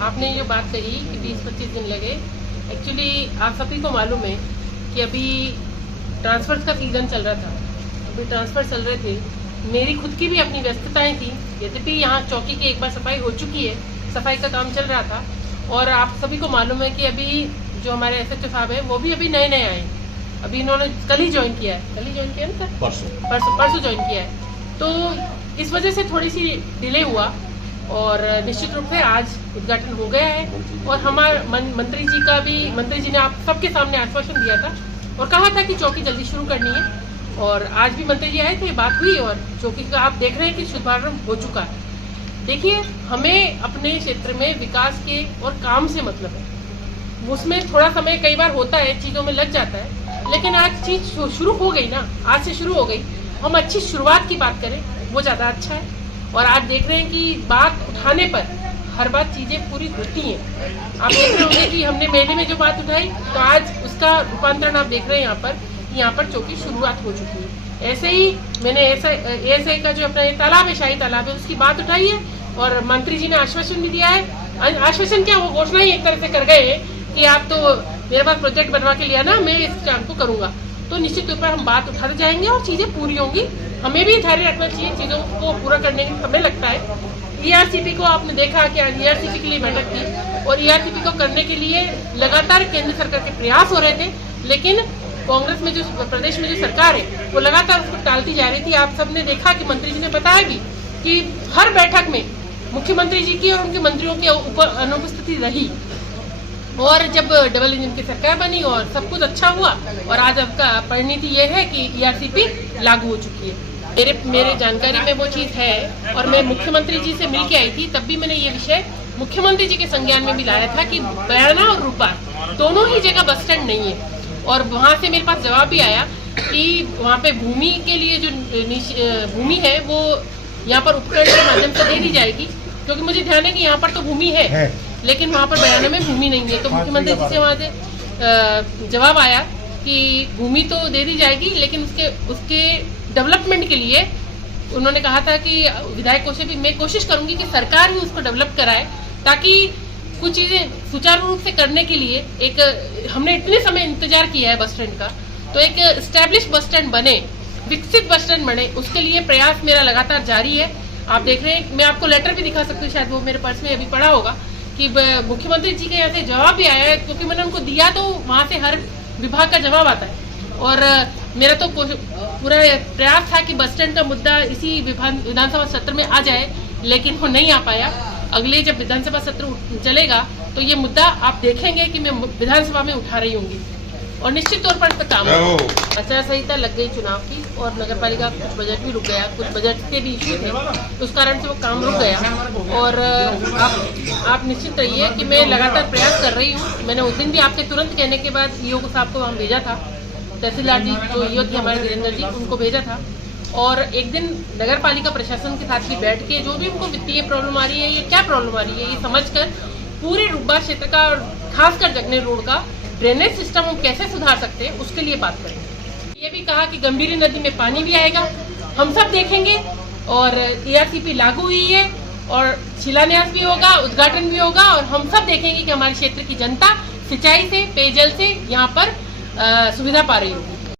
आपने जो बात कही कि 20-25 दिन लगे, एक्चुअली आप सभी को मालूम है कि अभी ट्रांसफर्स का सीजन चल रहा था, अभी ट्रांसफर चल रहे थे। मेरी खुद की भी अपनी व्यस्तताएं थी, यद्यपि यहाँ चौकी की एक बार सफाई हो चुकी है, सफाई का काम चल रहा था। और आप सभी को मालूम है कि अभी जो हमारे एसएचओ साहब हैं वो भी अभी नए नए आए, अभी इन्होंने कल ही ज्वाइन किया है, ना सर? परसों ज्वाइन किया है। तो इस वजह से थोड़ी सी डिले हुआ और निश्चित रूप से आज उद्घाटन हो गया है। और हमारे मंत्री जी ने आप सबके सामने आश्वासन दिया था और कहा था कि चौकी जल्दी शुरू करनी है। और आज भी मंत्री जी आए थे, बात हुई और चौकी का आप देख रहे हैं कि शुभारंभ हो चुका है। देखिए, हमें अपने क्षेत्र में विकास के और काम से मतलब है, उसमें थोड़ा समय कई बार होता है, चीजों में लग जाता है, लेकिन आज चीज शुरू हो गई ना, आज से शुरू हो गई। हम अच्छी शुरुआत की बात करें वो ज्यादा अच्छा है। और आज देख रहे हैं कि बात उठाने पर हर बात चीजें पूरी होती हैं। आप देख रहे होंगे कि हमने मेले में जो बात उठाई, तो आज उसका रूपांतरण आप देख रहे हैं यहाँ पर चौकी शुरुआत हो चुकी है। ऐसे ही मैंने ऐसे का जो अपना तालाब है, शाही तालाब है, उसकी बात उठाई है और मंत्री जी ने आश्वासन भी दिया है। आश्वासन क्या, वो घोषणा ही एक तरह से कर गए हैं कि आप तो मेरे पास प्रोजेक्ट बनवा के लिया ना, मैं इस काम को करूंगा। तो निश्चित तौर पर हम बात उठाते जाएंगे और चीजें पूरी होंगी। हमें भी धैर्य रखना चाहिए, चीजों को पूरा करने में हमें लगता है। ईआरसीपी को आपने देखा कि आज ईआरसीपी के लिए बैठक थी और ईआरसीपी को करने के लिए लगातार केंद्र सरकार के प्रयास हो रहे थे, लेकिन कांग्रेस में जो प्रदेश में जो सरकार है वो लगातार उसको टालती जा रही थी। आप सबने देखा कि मंत्री जी ने बताया भी कि हर बैठक में मुख्यमंत्री जी की और उनके मंत्रियों की अनुपस्थिति रही। और जब डबल इंजन की सरकार बनी और सब कुछ अच्छा हुआ और आज आपका परिणति ये है कि ईआरसीपी लागू हो चुकी है। मेरे जानकारी में वो चीज है और मैं मुख्यमंत्री जी से मिल के आई थी, तब भी मैंने ये विषय मुख्यमंत्री जी के संज्ञान में भी लाया था कि बयाना और रूपा दोनों ही जगह बस स्टैंड नहीं है। और वहां से मेरे पास जवाब भी आया कि वहां पे भूमि के लिए जो भूमि है वो यहाँ पर उपकरण के माध्यम से दे दी जाएगी, क्योंकि मुझे ध्यान है कि यहाँ पर तो भूमि है लेकिन वहाँ पर बयाना में भूमि नहीं है। तो मुख्यमंत्री जी से वहाँ से जवाब आया कि भूमि तो दे दी जाएगी, लेकिन उसके डेवलपमेंट के लिए उन्होंने कहा था कि विधायकों से भी मैं कोशिश करूंगी कि सरकार भी उसको डेवलप कराए, ताकि कुछ चीजें सुचारू रूप से करने के लिए हमने इतने समय इंतजार किया है बस स्टैंड का, तो एक एस्टेब्लिश बस स्टैंड बने, विकसित बस स्टैंड बने, उसके लिए प्रयास मेरा लगातार जारी है। आप देख रहे हैं, मैं आपको लेटर भी दिखा सकती हूँ, शायद वो मेरे पर्स में अभी पड़ा होगा, कि मुख्यमंत्री जी के यहाँ से जवाब भी आया है, क्योंकि मैंने उनको दिया तो वहाँ से हर विभाग का जवाब आता है। और मेरा तो पूरा प्रयास था कि बस स्टैंड का मुद्दा इसी विधानसभा सत्र में आ जाए, लेकिन वो नहीं आ पाया। अगले जब विधानसभा सत्र चलेगा तो ये मुद्दा आप देखेंगे कि मैं विधानसभा में उठा रही होंगी और निश्चित तौर पर काम होगा। आचार संहिता लग गई चुनाव की और नगर पालिका कुछ बजट भी रुक गया, कुछ बजट के भी इश्यू थे, तो उस कारण से वो काम रुक गया। और आप निश्चित रहिए कि मैं लगातार प्रयास कर रही हूँ। मैंने उस दिन भी आपके तुरंत कहने के बाद ईओ साहब को वहाँ भेजा था, तहसीलदार जी जो ईओ थे हमारे वीरेंद्र जी, उनको भेजा था। और एक दिन नगर पालिका प्रशासन के साथ भी बैठ के जो भी उनको वित्तीय प्रॉब्लम आ रही है, ये क्या प्रॉब्लम आ रही है, ये समझकर पूरे रुब्बा क्षेत्र का और खासकर जगनेर रोड का ड्रेनेज सिस्टम हम कैसे सुधार सकते हैं, उसके लिए बात करेंगे। ये भी कहा कि गंभीरी नदी में पानी भी आएगा, हम सब देखेंगे। और ईआरसीपी लागू हुई है और शिलान्यास भी होगा, उद्घाटन भी होगा और हम सब देखेंगे कि हमारे क्षेत्र की जनता सिंचाई से, पेयजल से यहाँ पर सुविधा पा रही होगी।